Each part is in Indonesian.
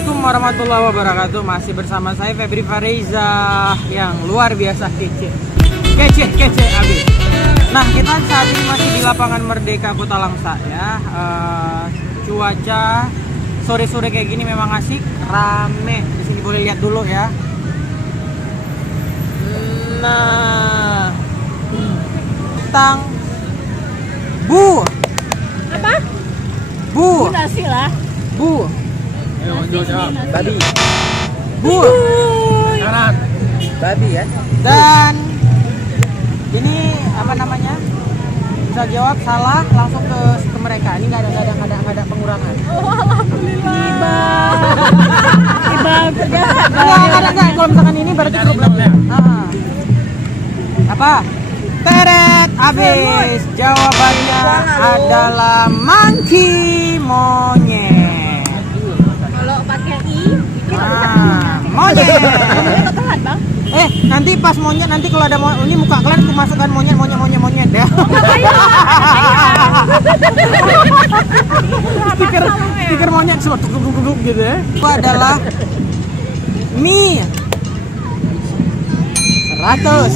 Assalamualaikum warahmatullahi wabarakatuh. Masih bersama saya Febri Fariza yang luar biasa kece abis. Nah, kita saat ini masih di lapangan Merdeka Kota Langsa ya. Cuaca sore-sore kayak gini memang asik, rame. Di sini boleh lihat dulu ya. Nah, tentang Bu. Apa? Bu. Nasi lah. Bu. Babi. Bu. Babi ya. Dan ini apa namanya? Bisa jawab salah langsung ke mereka. Ini nggak ada pengurangan. Oh, alhamdulillah. Iba berjahat. Enggak. Kalau misalkan ini berarti problem. Apa? Teret habis. Jawabannya adalah monkey, monyet. Kalau pakai i, Monyet. kita telat, Bang. Nanti pas monyet, nanti kalau ada ini muka kalian aku masukkan monyet ya. Stiker monyet semua duduk gitu ya. Itu adalah mie 100.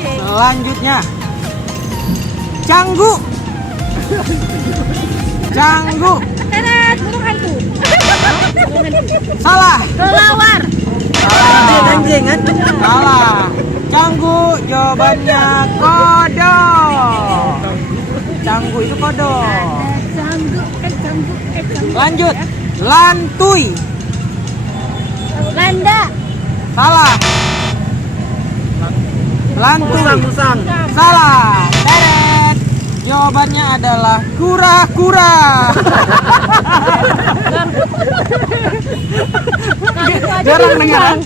Selanjutnya canggu. Teret, burung hantu. Salah. Kelawar. Anjing kan? Salah. Canggu jawabannya kodok. Canggu itu kodok. Canggu. Lanjut. Lantuy. Landa. Salah. Lantuy. Musang. Salah. Teret. Jawabannya adalah kura-kura. Jarang dengar.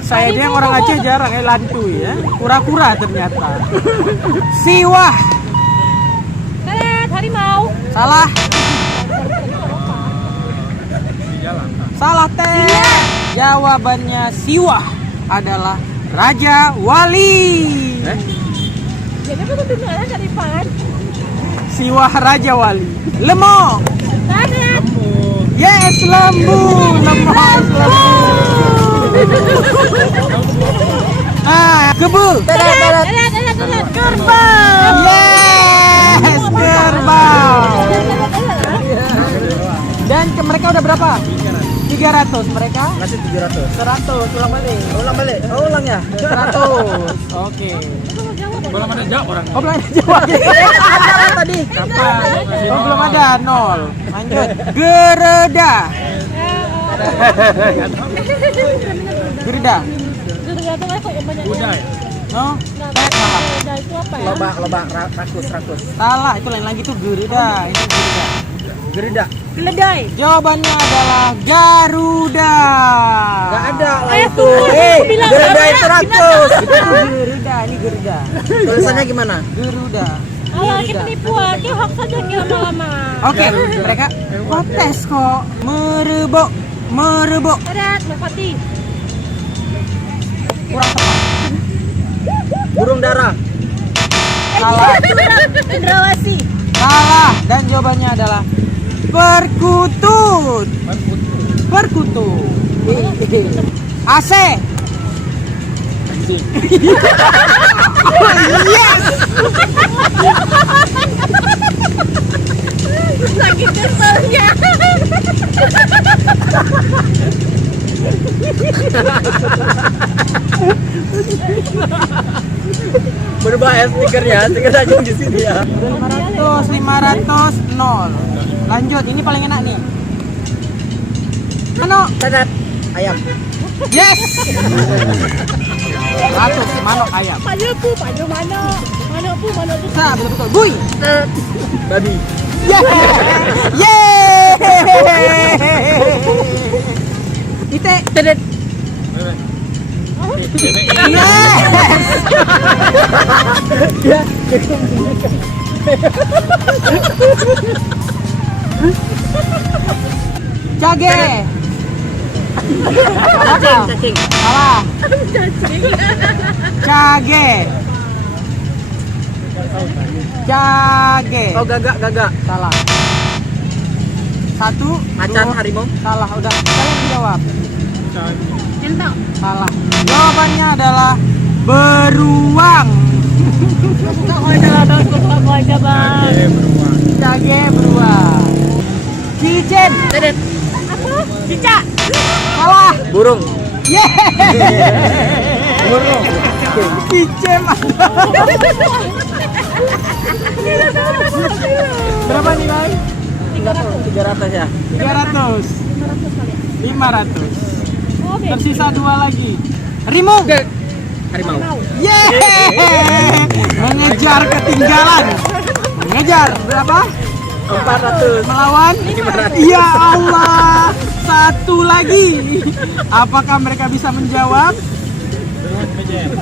Saya dia yang orang Aceh jarang ya lantuy ya. Kura-kura ternyata. Siwah. Teret, harimau. Salah. Salah teh. Jawabannya siwah adalah Raja Wali. Jadi apa tuh beneran dari pan? Siwah Raja Wali. Lemong. Teret. Yes, lembu. Kebu. Teret. Kerbau. Yes, kerbau. Dan mereka udah berapa? 300 mereka? Masih 700. 100, ulang balik. Ulang ya. 100. Oke. Belum ada jawab orang. Oh, belum ada jawab. Tadi. Kapan? Oh, belum ada, 0. Lanjut. Gereda. Gereda. Kuda ya. No? Salah. Itu apa ya? Loba rakus. Salah, itu lain lagi tuh gereda. Ini gereda. Gerida. Keledai. Jawabannya adalah Garuda. Enggak ada lah Ayo, itu. bilang Gerida sama itu ya, rakus. Itu Garuda, ini Garuda. Tulisannya gimana? Garuda. Alah, kita penipuan. Dia hoax saja kira lama-lama. Oke, mereka protes kok. Merebok. Teret, Merpati. Kurang tepat. Burung dara. Salah. Cendrawasih. Salah. Dan jawabannya adalah perkutut. AC. Yes. Sakit keselnya. Berubah ya stikernya, stiker aja di sini ya. 500, 0. Lanjut, ini paling enak nih. Mano. Teret. Ayam. Yes. 100 manok ayam. Mana pu, mana. Nah, betul. Bui. Babi. Yeay. Ite. Teret. Yes. Ya. Cage. Cacing. Salah. Cage. Oh, gagak. Salah. 1, Macan 2. harimau. Salah, udah. Kalian jawab. Entah. Salah. Jawabannya adalah beruang. Aku aja bang. Cage beruang. Cicen. Dedet. Apa? Cicak. Salah. Burung. Burung. Cicem. Berapa nilai? 300 ya. 300. 500. Oh, beda. Tersisa 2 lagi. Harimau. Harimau. Yeay. Mengejar ketinggalan. Mengejar berapa? 400. Melawan? 500. Ya Allah. 1 lagi. Apakah mereka bisa menjawab?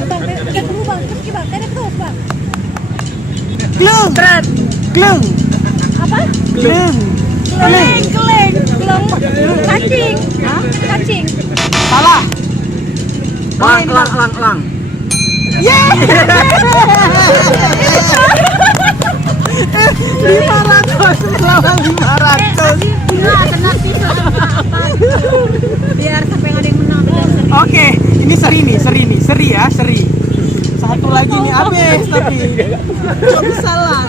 Bang, tiket dulu bang. Terus bang, tiket dulu bang. Glung. Glung. Apa? Glung. Keleng, keleng, keleng. Cacing. Hah? Cacing. Salah. Lang. Yeay. 500 melawan 500. Gila, tenang sih. Biar sampai nggak ada yang menang. Oke, ini seri ya, seri. 1 lagi nih habis tapi. Kok bisa lah?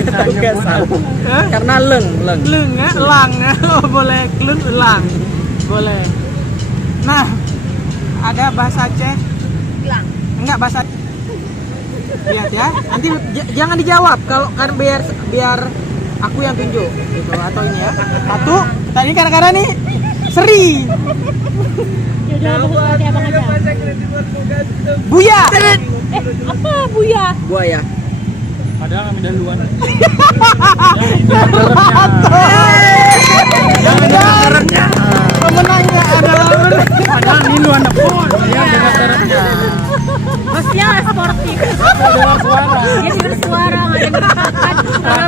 Enggak salah. Hah? Karena leng. Glung ya, elang ya. Oh, boleh glung elang. Boleh. Nah, ada bahasa Aceh. Hilang. Enggak bahasa. Lihat ya. Nanti jangan dijawab kalau kan biar aku yang tunjuk gitu atau ini ya. 1. Tadi kadang-kadang nih seri. Ya udah, nanti abang aja. Buya. Apa buya? Buaya. Padahal kami dahuluan. Pemenangnya adalah Padahal Nino anak pun. Ya dengar syaratnya. Bosnya sportif. Dengar suara. Dia dengar suara, nggak ada kata-kata.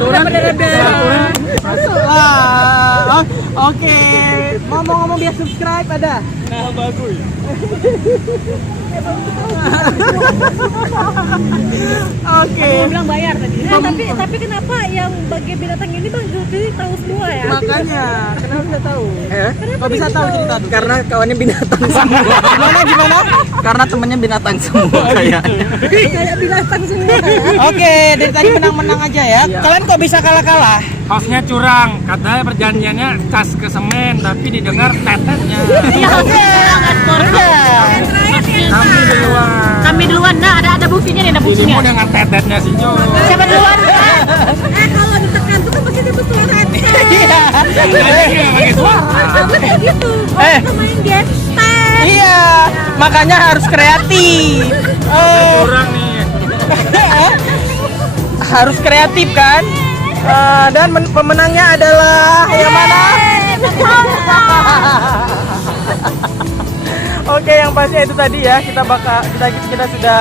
Bener-bener. Masuklah. Oke. Ngomong-ngomong biar subscribe ada. Nah bagus. Oke. Aku bilang bayar tadi. Nah, tapi kenapa yang bagian binatang ini bang Zulkifli tahu semua ya? Makanya, kenapa bisa tahu? Eh? Kok bisa tahu cerita tuh? Karena kawannya binatang semua. Gimana? Karena temennya binatang semua kayaknya. Kayak binatang semua. Oke, dari tadi menang-menang aja ya. Iya. Kalian kok bisa kalah-kalah? Hostnya curang. Katanya perjanjiannya cas ke semen, tapi didengar tetetnya. Iya, sangat sportif. Kami duluan. Kami duluan. Nah, ada buktinya nih, ada Ini buktinya. mau dengan tetetnya si Jo. Siapa duluan? Kalau ditekan tuh kan pasti dapat suara. Iya. Pakai suara. Gitu. Eh. Kita main gestek. Iya, makanya harus kreatif. Oh, Curang nih. harus kreatif kan? Dan pemenangnya adalah yang mana? Oke, yang pasti itu tadi ya kita sudah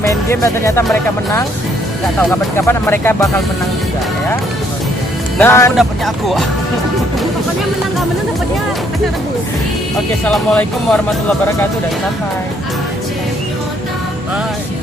main game dan ternyata mereka menang. Nggak tahu kapan-kapan mereka bakal menang juga ya. Dan dapatnya aku. Pokoknya menang nggak menang dapatnya kacang rebus. Oke, assalamualaikum warahmatullahi wabarakatuh dan sampai. Bye.